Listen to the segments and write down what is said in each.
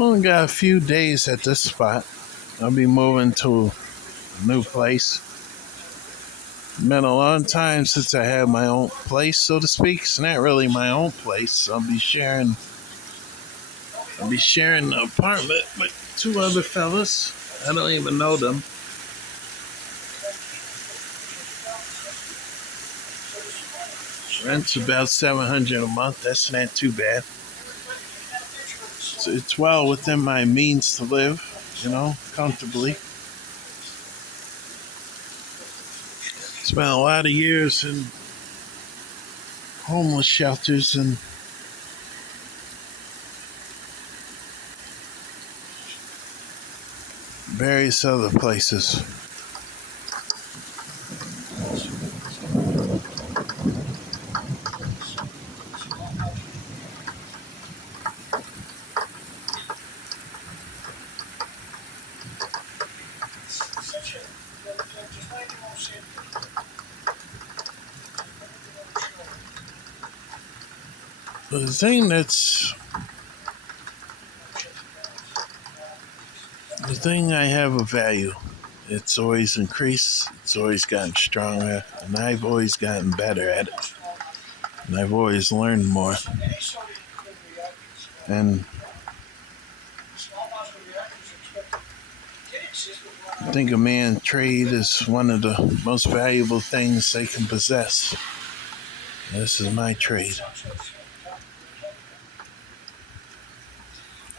Only got a few days at this spot. I'll be moving to a new place. Been a long time since I had my own place, so to speak. It's not really my own place. I'll be sharing an apartment with two other fellas. I don't even know them. Rent's about $700 a month. That's not too bad. It's well within my means to live, comfortably. Spent a lot of years in homeless shelters and various other places. But the thing I have of value. It's always increased. It's always gotten stronger, and I've always gotten better at it. And I've always learned more. And I think a man's trade is one of the most valuable things they can possess. This is my trade.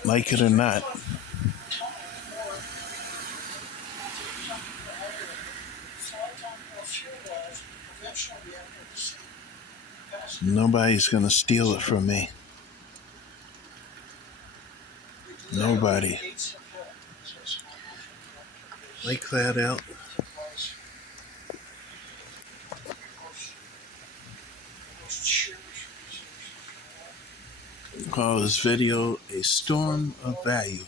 Like it or not. Nobody's gonna steal it from me. Nobody. Lake cloud out. Call this video a storm of value.